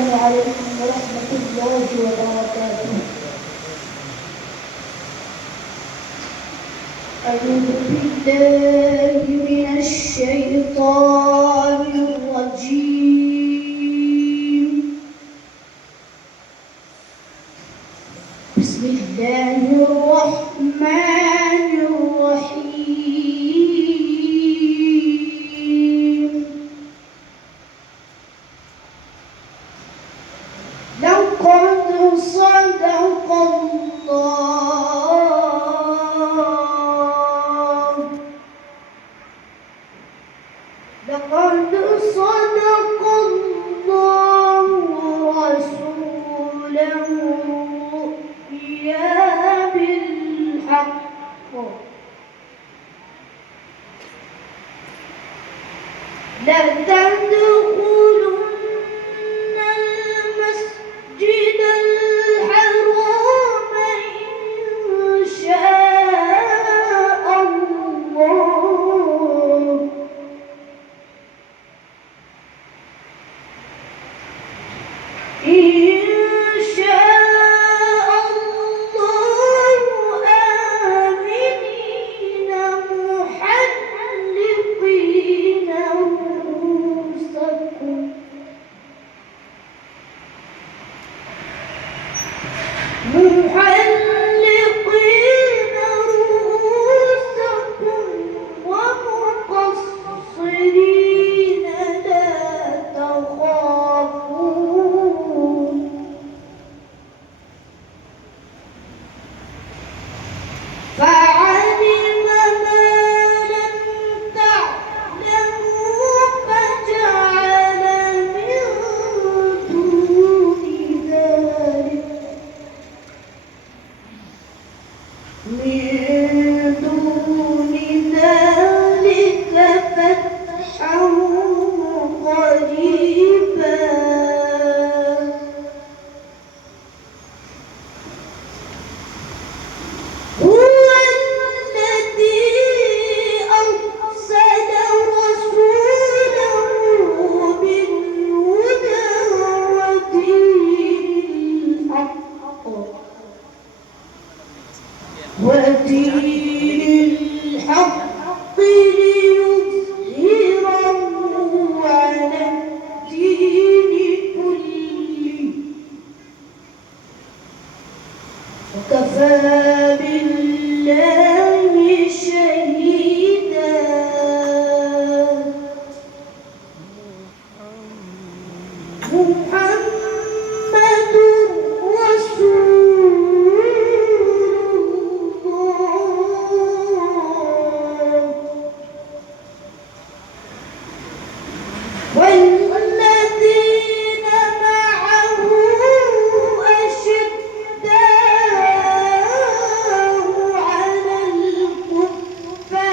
السلام عليكم ورحمة الله وبركاته. أعوذ بالله من الشيطان الرجيم. بسم الله الرحمن الرحيم. لقد صدق الله رسوله الرؤيا بالحق لتدخلن المسجد الحرام إن شاء الله آمنين محلقين رؤوسكم ومقصرين لا تخافون فعلم ما لم تعلموا فجعل من دون ذلك فتحا قريبا. هو الذي أرسل رسوله بالهدى ودين الحق ليظهره على الدين كله وكفى بالله شهيدا. محمد رسول والذين معه أشداء على الكفار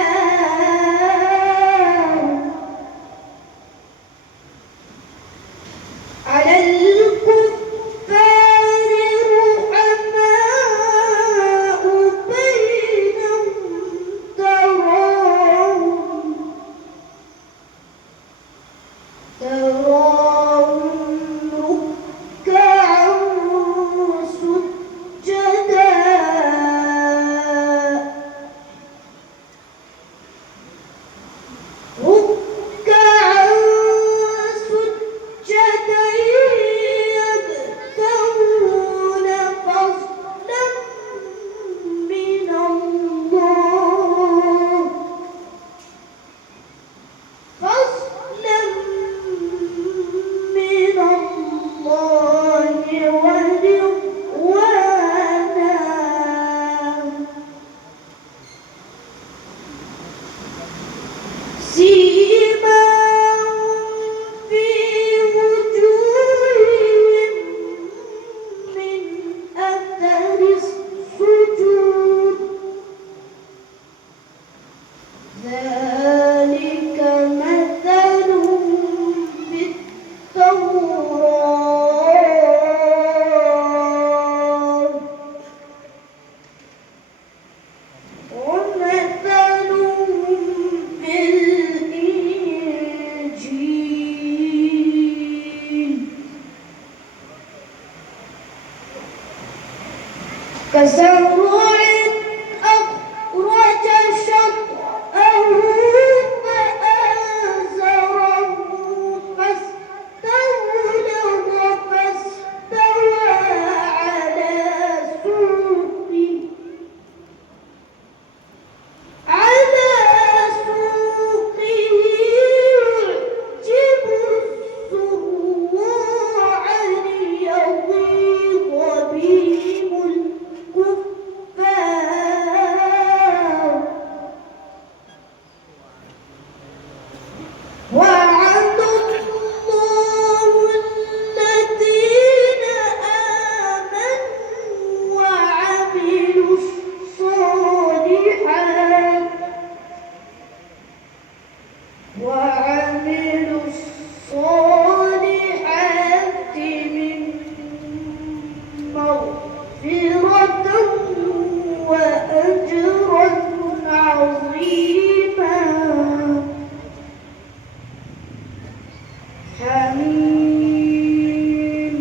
كزرع أخرج شطأه فآزره فاستغلظ فاستوى على سوقه يعجب الزراع ليغيظ بهم الكفار وعد الله الذين آمنوا وعملوا الصالحات من مغفرة وأجرا عظيما حميم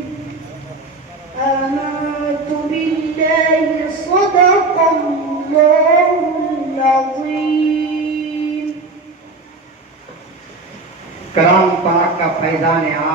آمنت بالله صدق الله العظيم कलाम पाक का फैजान आम